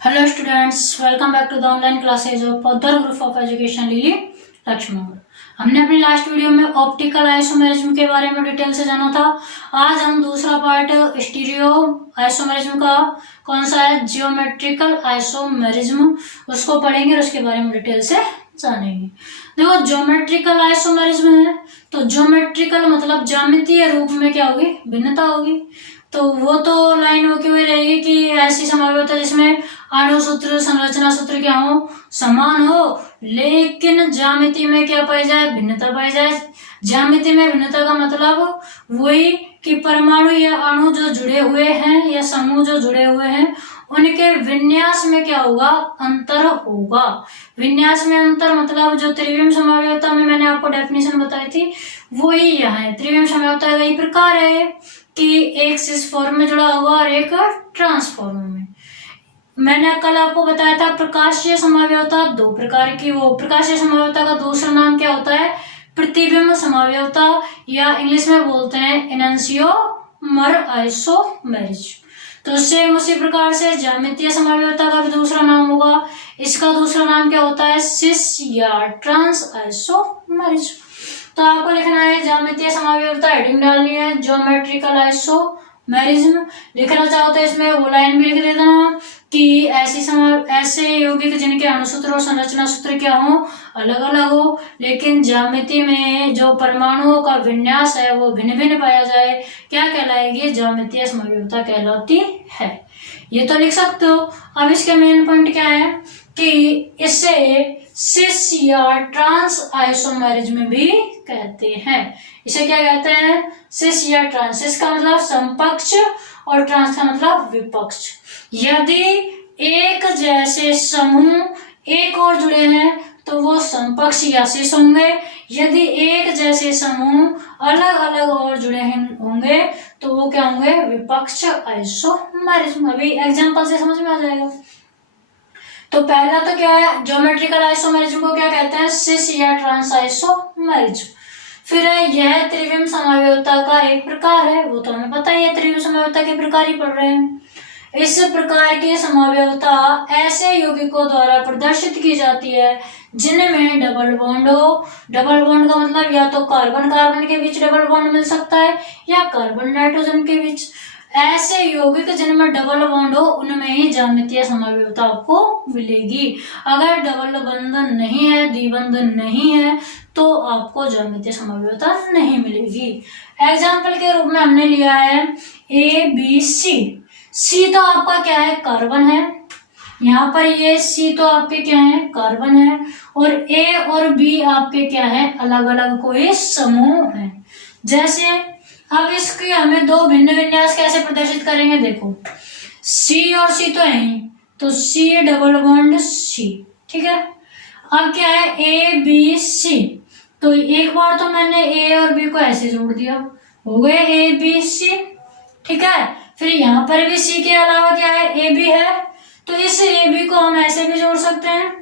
Hello students, welcome back to the online classes of Poddar Group of Education Lily Laxman. हमने अपनी last video में optical isomerism के बारे में डिटेल से जाना था। आज हम दूसरा पार्ट स्टीरियो आइसोमेरिज्म का कौन सा है, जियोमेट्रिकल आइसोमेरिज्म, उसको पढ़ेंगे और उसके बारे में डिटेल से जानेंगे। देखो ज्योमेट्रिकल आइसोमेरिज्म है तो ज्योमेट्रिकल मतलब ज्यामितीय रूप में क्या होगी, भिन्नता होगी। तो वो तो लाइन होती हुई रहेगी कि ऐसी संभाव्यता जिसमें अणु सूत्र संरचना सूत्र क्या हो, समान हो, लेकिन ज्यामिति में क्या पाई जाए, भिन्नता पाई जाए। ज्यामिति में भिन्नता का मतलब वही कि परमाणु या अणु जो जुड़े हुए हैं या समूह जो जुड़े हुए हैं उनके विन्यास में क्या होगा, अंतर होगा। विन्यास में अंतर मतलब जो त्रिविम संभाव्यता में मैंने आपको डेफिनेशन बताई थी वही यहाँ है। त्रिविम संभाव्यता कई प्रकार है कि एक सिस फॉर्म में जुड़ा हुआ और एक ट्रांसफॉर्म में। मैंने कल आपको बताया था प्रकाशीय संभाव्यता दो प्रकार की। वो प्रकाशीय संभाव्यता का दूसरा नाम क्या होता है, प्रतिबिंब संभाव्यता, या इंग्लिश में बोलते हैं एनंसियोमर आइसोमेरिज्म। तो सेम उसी प्रकार से ज्यामितीय संभाव्यता का भी दूसरा नाम होगा। इसका दूसरा नाम क्या होता है, सिस या ट्रांस आइसोमेरिज्म। तो आपको लिखना है ज्यामितीय संभाव्यता, हेडिंग डालनी है ज्योमेट्रिकल आइसोमेरिज्म। लिखना चाहो तो इसमें वो लाइन भी लिख देना कि ऐसे यौगिक जिनके अणुसूत्र और संरचना सूत्र क्या हो, अलग अलग हो, लेकिन ज्यामिति में जो परमाणुओं का विन्यास है वो भिन्न भिन्न पाया जाए, क्या कहलाएगी, ज्यामितीय संभाव्यता कहलाती है। ये तो लिख सकते हो। अब इसके मेन पॉइंट क्या है कि इसे सिस या ट्रांस आइसोमेरिज्म भी कहते हैं। इसे क्या कहते हैं, सिस या ट्रांस। सिस का मतलब समपक्ष और ट्रांस का मतलब विपक्ष। यदि एक जैसे समूह एक और जुड़े हैं तो वो समपक्ष या सिस होंगे। यदि एक जैसे समूह अलग अलग और जुड़े होंगे तो वो क्या होंगे, विपक्ष आइसोमेरिज्म। अभी एग्जांपल से समझ में आ जाएगा। तो पहला तो क्या है, ज्योमेट्रिकल आइसोमेरिज्म को क्या कहते हैं, सिस या ट्रांस आइसोमेरिज्म। फिर यह त्रिविम संभाव्यता का एक प्रकार है, वो तो हमें पता ही है, त्रिविम संभाव्यता के प्रकार ही पढ़ रहे हैं। इस प्रकार की संभाव्यता ऐसे यौगिकों द्वारा प्रदर्शित की जाती है जिनमें डबल बॉन्ड हो। डबल बॉन्ड का मतलब या तो कार्बन कार्बन के बीच डबल बॉन्ड मिल सकता है या कार्बन नाइट्रोजन के बीच। ऐसे यौगिक जिनमें डबल बॉन्ड हो उनमें ही ज्यामितीय संभाव्यता आपको मिलेगी। अगर डबल बंधन नहीं है, द्विबंधन नहीं है, तो आपको ज्यामितीय संभाव्यता नहीं मिलेगी। एग्जाम्पल के रूप में हमने लिया है ए बी सी। सी तो आपका क्या है, कार्बन है। यहाँ पर ये सी तो आपके क्या है, कार्बन है। और ए और बी आपके क्या है, अलग अलग कोई समूह है। जैसे अब इसके हमें दो भिन्न विन्यास कैसे प्रदर्शित करेंगे, देखो सी और सी तो है ही, तो सी डबल बॉन्ड सी, ठीक है। अब क्या है, ए बी सी, तो एक बार तो मैंने ए और बी को ऐसे जोड़ दिया, हो गए ए बी सी, ठीक है। फिर यहाँ पर भी सी के अलावा क्या है, ए बी है, तो इस ए बी को हम ऐसे भी जोड़ सकते हैं।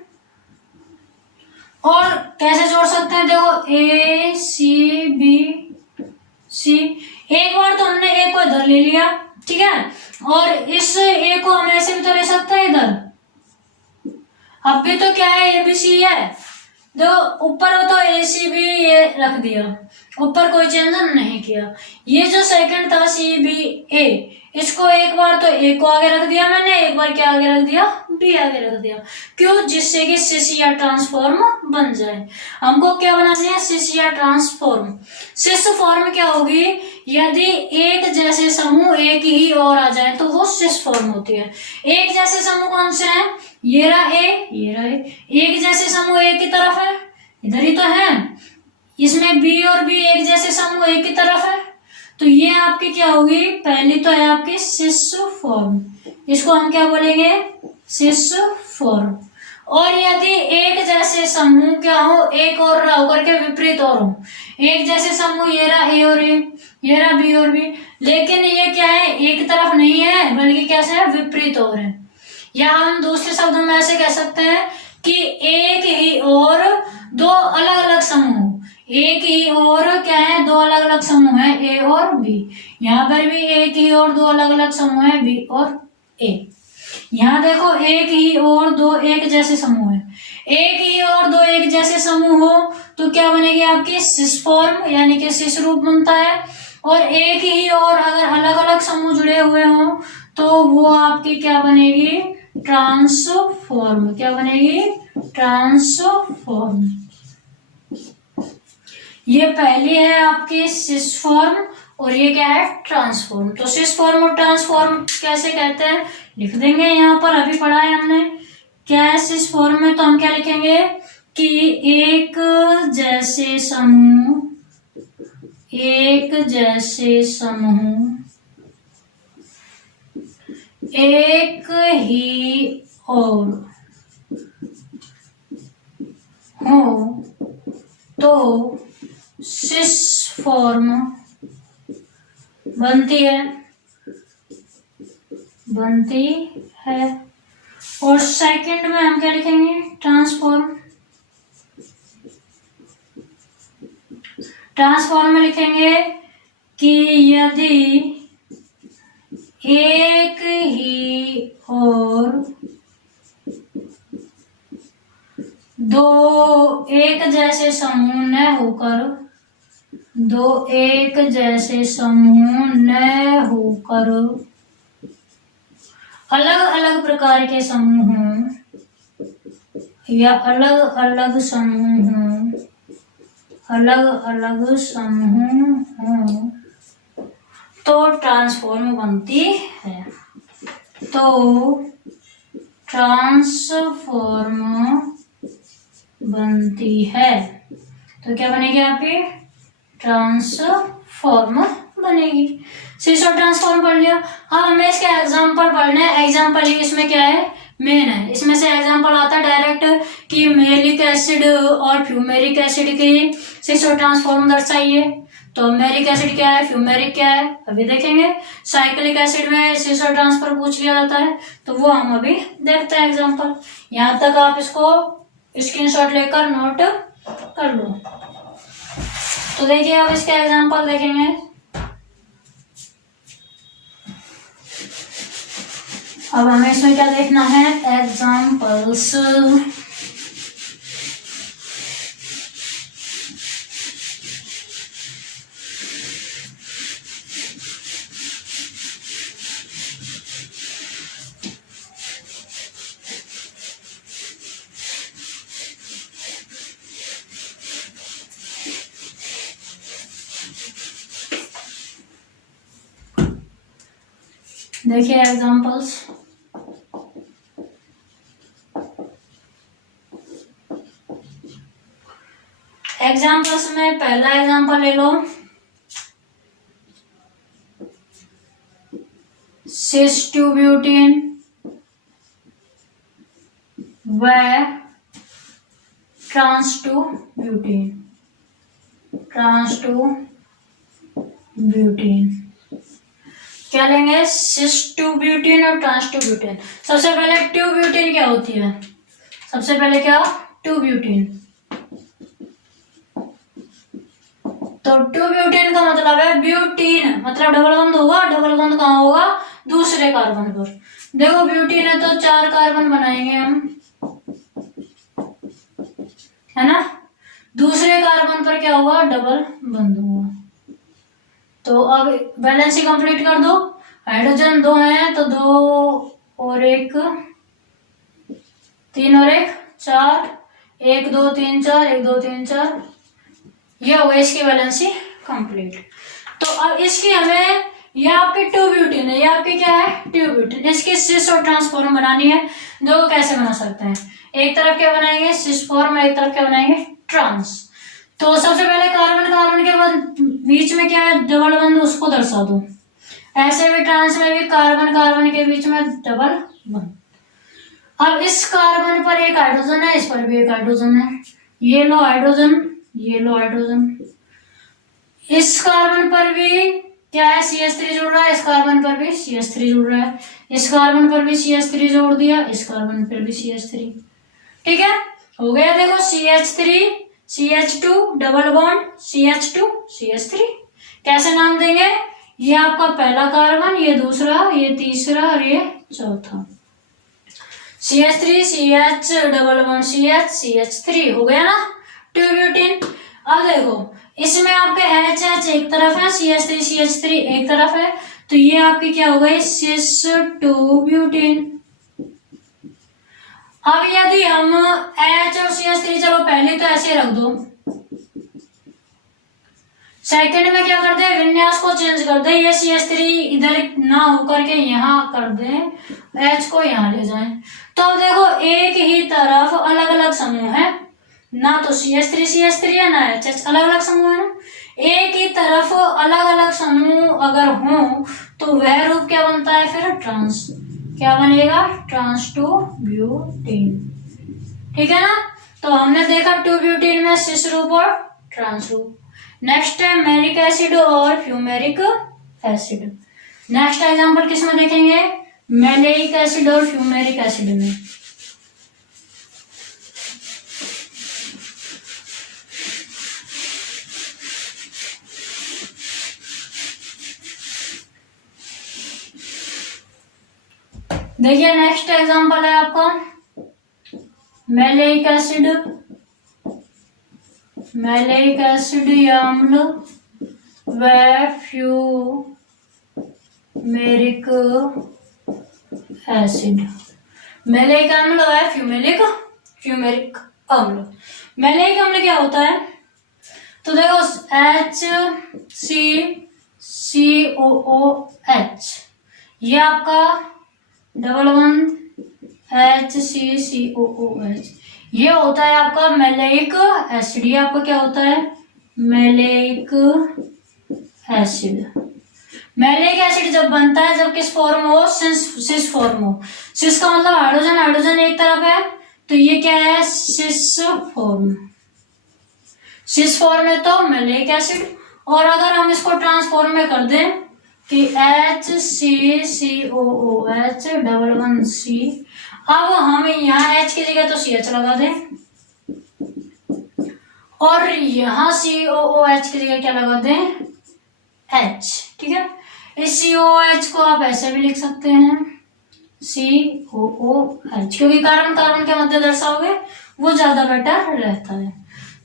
और कैसे जोड़ सकते हैं, देखो ए सी बी सी, एक बार तो हमने ए को इधर ले लिया, ठीक है, और इस ए को हम ऐसे भी तो ले सकते हैं इधर। अब भी तो क्या है, ए बी सी है, देखो ऊपर हो तो ए सी बी ये रख दिया, ऊपर कोई चेंज नहीं किया। ये जो सेकंड था सी बी ए, इसको एक बार तो ए को आगे रख दिया मैंने, एक बार क्या आगे रख दिया, बी आगे रख दिया। क्यों, जिससे कि सिस या ट्रांसफॉर्म बन जाए। हमको क्या बनानी है, सिस या ट्रांसफॉर्म। सिस फॉर्म क्या होगी, यदि एक जैसे समूह एक ही और आ जाए तो वो सिस फॉर्म होती है। एक जैसे समूह कौन से हैं, ये रहा ए, ये रहा ए। एक जैसे समूह एक की तरफ है, इधर ही तो है। इसमें बी और बी एक जैसे समूह एक की तरफ है, तो ये आपकी क्या होगी, पहली तो है आपकी सिस फॉर्म, इसको हम क्या बोलेंगे, सिस फॉर्म। और यदि एक जैसे समूह क्या हो, एक और होकर के विपरीत और हो, एक जैसे समूह ये रहा ए और ए, ये रहा बी और बी, लेकिन ये क्या है, एक तरफ नहीं है बल्कि कैसे है, विपरीत और है। या हम दूसरे शब्दों में ऐसे कह सकते हैं कि एक ही और दो अलग अलग समूह, एक ही और क्या है, दो अलग अलग समूह है, ए और बी। यहाँ पर भी एक ही और दो अलग अलग समूह है, बी और ए। यहाँ देखो एक ही और दो एक जैसे समूह है, एक ही और दो एक जैसे समूह हो तो क्या बनेगी आपकी सिस फॉर्म, यानी कि सिस रूप बनता है। और एक ही और अगर अलग अलग समूह जुड़े हुए हों तो वो आपकी क्या बनेगी, ट्रांसफॉर्म। क्या बनेगी, ट्रांसफॉर्म। ये पहली है आपकी सिस फॉर्म और ये क्या है, ट्रांसफॉर्म। तो सिस फॉर्म और ट्रांसफॉर्म कैसे कहते हैं लिख देंगे यहाँ पर, अभी पढ़ा है हमने। क्या है सिस फॉर्म में, तो हम क्या लिखेंगे कि एक जैसे समूह, एक जैसे समूह एक ही और हो तो सिस फॉर्म बनती है, बनती है। और सेकंड में हम क्या लिखेंगे, ट्रांसफॉर्म। ट्रांसफॉर्म में लिखेंगे कि यदि एक ही और दो एक जैसे समूह न होकर, दो एक जैसे समूह न होकर अलग अलग प्रकार के समूह हों या अलग अलग समूह हों, अलग अलग समूह हों तो ट्रांसफॉर्म बनती है। तो ट्रांसफॉर्म बनती है, तो क्या बनेगी आपकी, ट्रांसफॉर्म बनेगी। सिस और ट्रांसफॉर्म पढ़ लिया। अब हमें इसके एग्जांपल पढ़ने हैं। एग्जांपल इसमें क्या है, मेन है। इसमें से एग्जांपल आता है डायरेक्ट कि मेलिक एसिड और फ्यूमेरिक एसिड की सिस और ट्रांसफॉर्म दर्शाइए। तो मेरिक एसिड क्या है, फ्यूमेरिक क्या है, अभी देखेंगे। साइक्लिक एसिड में सिस और ट्रांसफर पूछ लिया जाता है, तो वो हम अभी देखते हैं एग्जांपल। यहाँ तक आप इसको स्क्रीनशॉट लेकर नोट कर लो। तो देखिए अब इसके एग्जांपल देखेंगे। अब हमें इसमें क्या देखना है, एग्जांपल्स। देखिए एग्जांपल्स। एग्जांपल्स में पहला एग्जांपल ले लो, सिस टू ब्यूटेन व trans two butene, trans two butene. क्या लेंगे, सिस टू ब्यूटेन और ट्रांस टू ब्यूटेन। सबसे पहले टू ब्यूटेन क्या होती है, सबसे पहले क्या, टू ब्यूटेन। तो टू ब्यूटेन का मतलब है ब्यूटीन, मतलब डबल बंद होगा। डबल बंद कहाँ होगा, दूसरे कार्बन पर। देखो ब्यूटीन है तो 4 कार्बन बनाएंगे हम, है ना। दूसरे कार्बन पर क्या होगा, डबल बंद होगा। तो अब बैलेंस कंप्लीट कर दो। हाइड्रोजन 2 है तो 2 और 1 3 और 1 4, 1 2 3 4, 1 2 3 4, ये हो गई इसकी वैलेंसी कंप्लीट। तो अब इसकी हमें, ये आपकी टू ब्यूटेन है, ये आपकी क्या है, टू ब्यूटेन। इसकी सिस और ट्रांसफॉर्म बनानी है। देखो कैसे बना सकते हैं, एक तरफ क्या बनाएंगे, सिस फॉर्म, एक तरफ क्या बनाएंगे, ट्रांस। तो सबसे पहले कार्बन कार्बन के बाद बीच में क्या है, डबल बंद, उसको दर्शा दो। ऐसे भी ट्रांस में भी कार्बन कार्बन के बीच में डबल बंद। अब इस कार्बन पर एक हाइड्रोजन है, इस पर भी एक हाइड्रोजन है, ये लो हाइड्रोजन, ये लो हाइड्रोजन। इस कार्बन पर भी क्या है, CH3 जुड़ रहा है, इस कार्बन पर भी CH3 जुड़ रहा है, इस कार्बन पर भी CH3 जोड़ दिया, इस कार्बन पर भी CH3। ठीक है, हो गया। देखो CH3 CH2 double bond, CH2 CH3। कैसे नाम देंगे, ये आपका पहला कार्बन, ये दूसरा, ये तीसरा और ये चौथा। CH3 CH double bond CH CH3 हो गया ना 2 ब्यूटेन। अब देखो इसमें आपके HH एक तरफ है, CH3 CH3 एक तरफ है, तो ये आपकी क्या हो गई सिस 2 ब्यूटेन। अब यदि हम H और CH3 चलो पहले तो ऐसे रख दो, सेकंड में क्या कर दे विन्यास को चेंज कर दे, ये CH3 इधर ना होकर के यहाँ कर दे, H को यहाँ ले जाए, तो अब देखो एक ही तरफ अलग अलग समूह है ना, तो CH3 CH3 है ना HH, अलग अलग समूह है ना, एक ही तरफ अलग अलग समूह अगर हो तो वह रूप क्या बनता है फिर ट्रांस, क्या बनेगा ट्रांस 2 ब्यूटेन। ठीक है ना, तो हमने देखा 2 ब्यूटेन में सिस रूप और ट्रांस रूप। नेक्स्ट है मैलिक एसिड और फ्यूमेरिक एसिड। नेक्स्ट एग्जांपल किस में देखेंगे, मैलिक एसिड और फ्यूमेरिक एसिड में। देखिए नेक्स्ट एग्जांपल है आपका मैलिक एसिड, मैलिक एसिड या अम्ल व फ्यूमेरिक एसिड। मैलिक अम्ल व फ्यूमेरिक अम्ल। मैलिक अम्ल क्या होता है, तो देखो HCCOOH, ये आपका डबल बॉन्ड HCCOOH, ये होता है आपका मैलिक एसिड। ये आपका क्या होता है मैलिक एसिड। मैलिक एसिड जब बनता है जब किस फॉर्म हो सिस फॉर्म हो, सिस का मतलब हाइड्रोजन, हाइड्रोजन एक तरफ है, तो ये क्या है सिस फॉर्म, सिस फॉर्म है तो मैलिक एसिड। और अगर हम इसको ट्रांसफॉर्म में कर दें कि HCCOOH डबल वन C, अब हम यहाँ H की जगह तो CH लगा दें और यहाँ COOH की जगह क्या लगा दें H। ठीक है, इस COOH को आप ऐसे भी लिख सकते हैं COOH, क्योंकि कार्बन कार्बन के मध्य दर्शाओगे वो ज्यादा बेटर रहता है।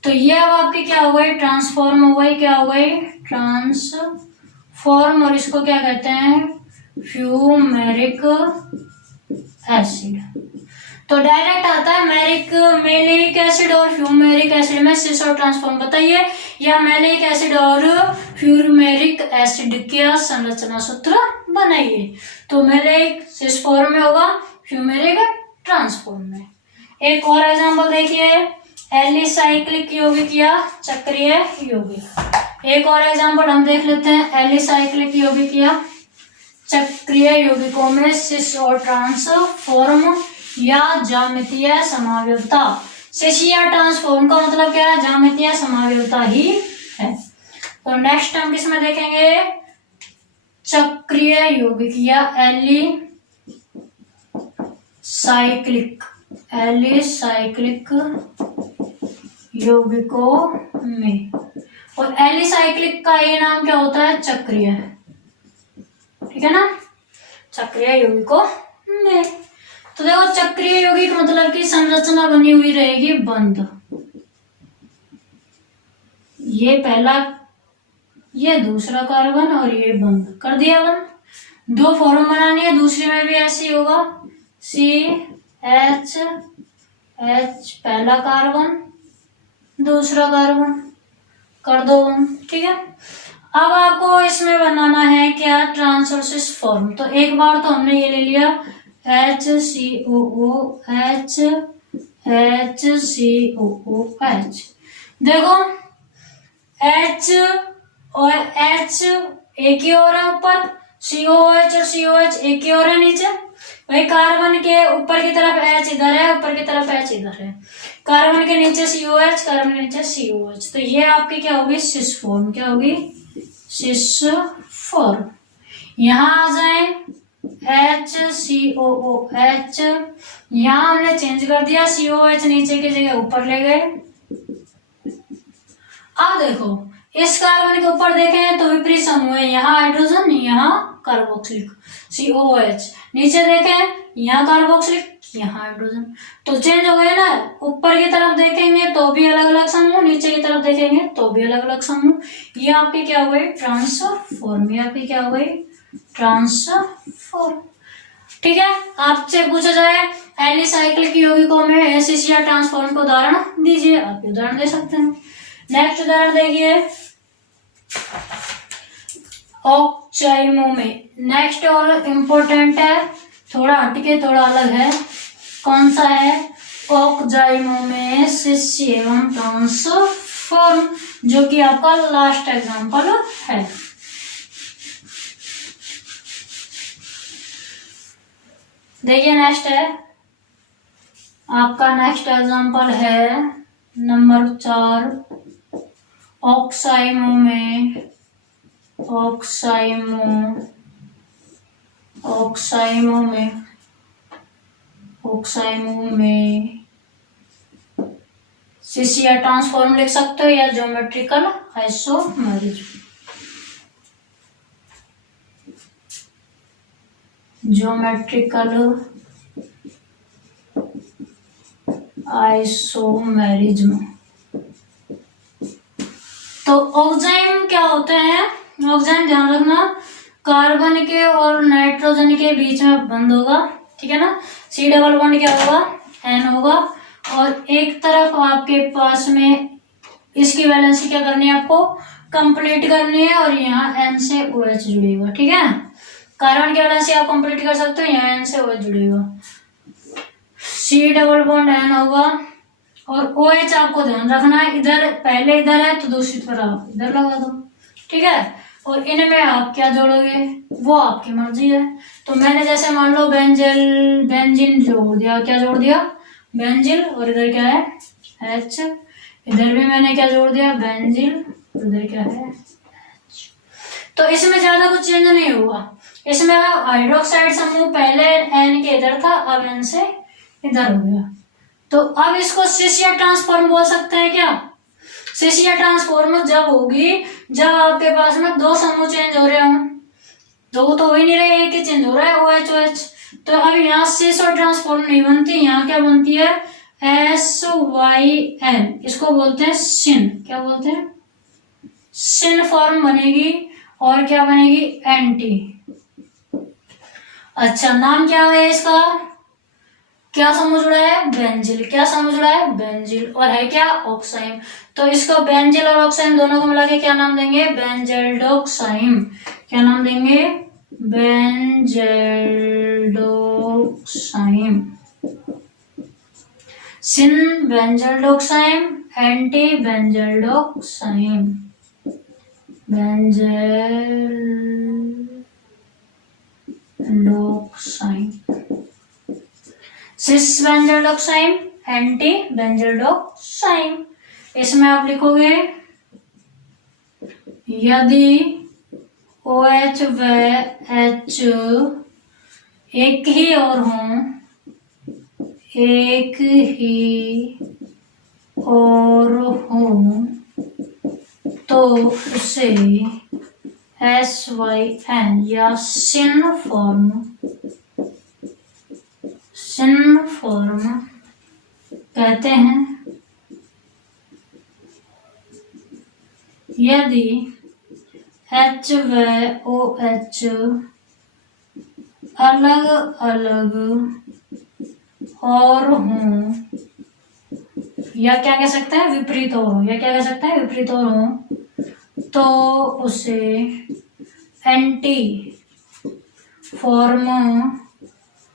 तो ये अब आपकी क्या हो गई ट्रांसफॉर्म हो गई, क्या हो गई ट्रांसफॉर्म, और इसको क्या कहते हैं फ्यूमेरिक एसिड। तो डायरेक्ट आता है मैलिक एसिड और फ्यूमेरिक एसिड में सिस और ट्रांसफॉर्म। बताइए या मैलिक एसिड और फ्यूमेरिक एसिड का संरचना सूत्र बनाइए, तो मैलिक सिस फॉर्म में होगा, फ्यूमेरिक ट्रांसफॉर्म में। एक और एग्जांपल देखिए एलिसाइक्लिक यौगिक या चक्रीय यौगिक। एक और एग्जांपल हम देख लेते हैं एलिसाइक्लिक यौगिक या चक्रीय यौगिकों में सिस और ट्रांसफॉर्म या ज्यामितीय समावयवता। सिस या ट्रांसफॉर्म का मतलब क्या है ज्यामितीय समावयवता ही है। तो नेक्स्ट हम किसमें देखेंगे चक्रीय यौगिक या एलिसाइक्लिक यौगिकों में। और एलिसाइक्लिक का ये नाम क्या होता है चक्रीय, ठीक है ना, चक्रीय यौगिकों में। तो देखो चक्रीय यौगिक मतलब कि संरचना बनी हुई रहेगी बंद, ये पहला ये दूसरा कार्बन और ये बंद कर दिया बंद। दो फॉर्म बनानी है, दूसरे में भी ऐसे ही होगा CH पहला कार्बन दूसरा कार्बन कर दो बंद। ठीक है, अब आपको इसमें बनाना है क्या ट्रांस और सिस फॉर्म। तो एक बार तो हमने ये ले लिया HCOOH HCOOH। देखो H और H एक ही और है ऊपर, COOH और COH एक ही और है नीचे। भाई कार्बन के ऊपर की तरफ H इधर है, ऊपर की तरफ H इधर है, कार्बन के नीचे COH कार्बन के नीचे COH। तो ये आपकी क्या होगी सिस फॉर्म, क्या होगी सिस फॉर्म। यहाँ आ जाए HCOOH, यहाँ हमने चेंज कर दिया COH नीचे की जगह ऊपर ले गए। अब देखो इस कार्बन के ऊपर देखें तो विपरीत समूह है, यहाँ हाइड्रोजन यहाँ कार्बोक्सिलिक। COH। नीचे देखें यहाँ कार्बोक्सिलिक, यहाँ हाइड्रोजन, तो चेंज हो गए ना। ऊपर की तरफ देखेंगे तो भी अलग अलग समूह, नीचे की तरफ देखेंगे तो भी अलग अलग समूह। ये आपकी क्या हो गई ट्रांसफॉर्म, ये आपकी क्या हो गई ट्रांसफॉर्म। ठीक है, आपसे पूछा जाए एलिसाइक्लिक यौगिकों में एसिसिया ट्रांसफॉर्म को उदाहरण दीजिए, आप उदाहरण दे सकते हैं। नेक्स्ट उदाहरण देखिए ऑक्चाइमो में। नेक्स्ट और इम्पोर्टेंट है, थोड़ा हटके थोड़ा अलग है। कौन सा है? ऑक्जाइमो में शिष्य एवं ट्रांसफॉर्म, जो कि आपका लास्ट एग्जाम्पल है। देखिए नेक्स्ट है आपका, नेक्स्ट एग्जाम्पल है नंबर 4 ऑक्साइमो में। ऑक्साइमो में शिष्य ट्रांसफॉर्म लिख सकते हो या ज्योमेट्रिकल आइसोमेरिज्म। Geometrical isomerism. तो ऑक्साइम क्या होते हैं? ऑक्साइम ध्यान रखना कार्बन के और नाइट्रोजन के बीच में बंद होगा, ठीक है ना। C डबल बॉन्ड क्या होगा? N होगा, और एक तरफ आपके पास में इसकी वैलेंसी क्या करनी है आपको? कंप्लीट करनी है, और यहाँ N से OH जुड़ेगा, ठीक है। कार्बन की वैलेंसी आप कंप्लीट कर सकते हो, यहाँ N से OH जुड़ेगा। C डबल बॉन्ड N होगा, और OH आपको ध्यान रखना है इधर, पहले इधर है तो दूसरी तरफ आप इधर लगा दो, ठीक है। और इनमें आप क्या जोड़ोगे वो आपकी मर्जी है। तो मैंने जैसे मान लो बेंजीन जोड़ दिया, क्या जोड़ दिया? बेंजिल, और इधर क्या है? H। इधर भी मैंने क्या जोड़ दिया? बेंजिल, और इधर क्या है? H। तो इसमें ज्यादा कुछ चेंज नहीं हुआ। इसमें हाइड्रोक्साइड समूह पहले N के इधर था, अब N से इधर हो गया। तो अब इसको शिष्य ट्रांसफॉर्म बोल सकते हैं क्या? शिष्य ट्रांसफॉर्म जब होगी जब आपके पास में दो समूह चेंज हो रहे हों, दो तो हो ही नहीं रहे, एक ही चेंज हो रहा है OH OH। तो अब यहाँ शिश और ट्रांसफॉर्म नहीं बनती, यहाँ क्या बनती है? SYN, इसको बोलते हैं सिन। क्या बोलते हैं? सिन फॉर्म बनेगी, और क्या बनेगी? एंटी। अच्छा, नाम क्या है इसका? क्या समझ रहा है? बेंजिल। क्या समझ रहा है? बेंजिल, और है क्या? ऑक्साइम। तो इसको बेंजिल और ऑक्साइम दोनों को मिला के क्या नाम देंगे? बेंजेल्डोक्साइम। क्या नाम देंगे? बेंजेल्डोक्साइम। सिन बेंजेल्डोक्साइम, एंटी बेंजेल्डोक्साइम। बेंजेल्डोक्साइम, सिस बेंजेल्डोक्साइम, एंटी बेंजेल्डोक्साइम। इसमें आप लिखोगे यदि OH व H एक ही और हों, एक ही और हों, तो उसे SYN या सिन फॉर्म कहते हैं। यदि H व OH अलग अलग और हों, या क्या कह सकते हैं? विपरीत और हों, या क्या कह सकते हैं? विपरीत और हों, तो उसे एंटी फॉर्म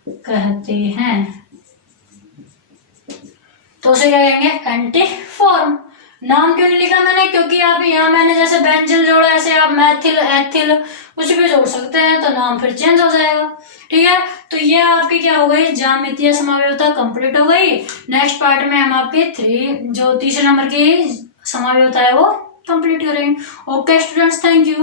कहते हैं। तो उसे क्या कहेंगे? Anti form. नाम क्यों नहीं लिखा मैंने? क्योंकि आप यहाँ मैंने जैसे बेंजिल जोड़ा, ऐसे आप मैथिल एथिल कुछ भी जोड़ सकते हैं, तो नाम फिर चेंज हो जाएगा, ठीक है। तो ये आपकी क्या हो गई? ज्यामितीय समावयवता कंप्लीट हो गई। नेक्स्ट पार्ट में हम आपके जो तीसरे नंबर की समावयवता है वो कंप्लीट करेंगे। Okay students, thank you.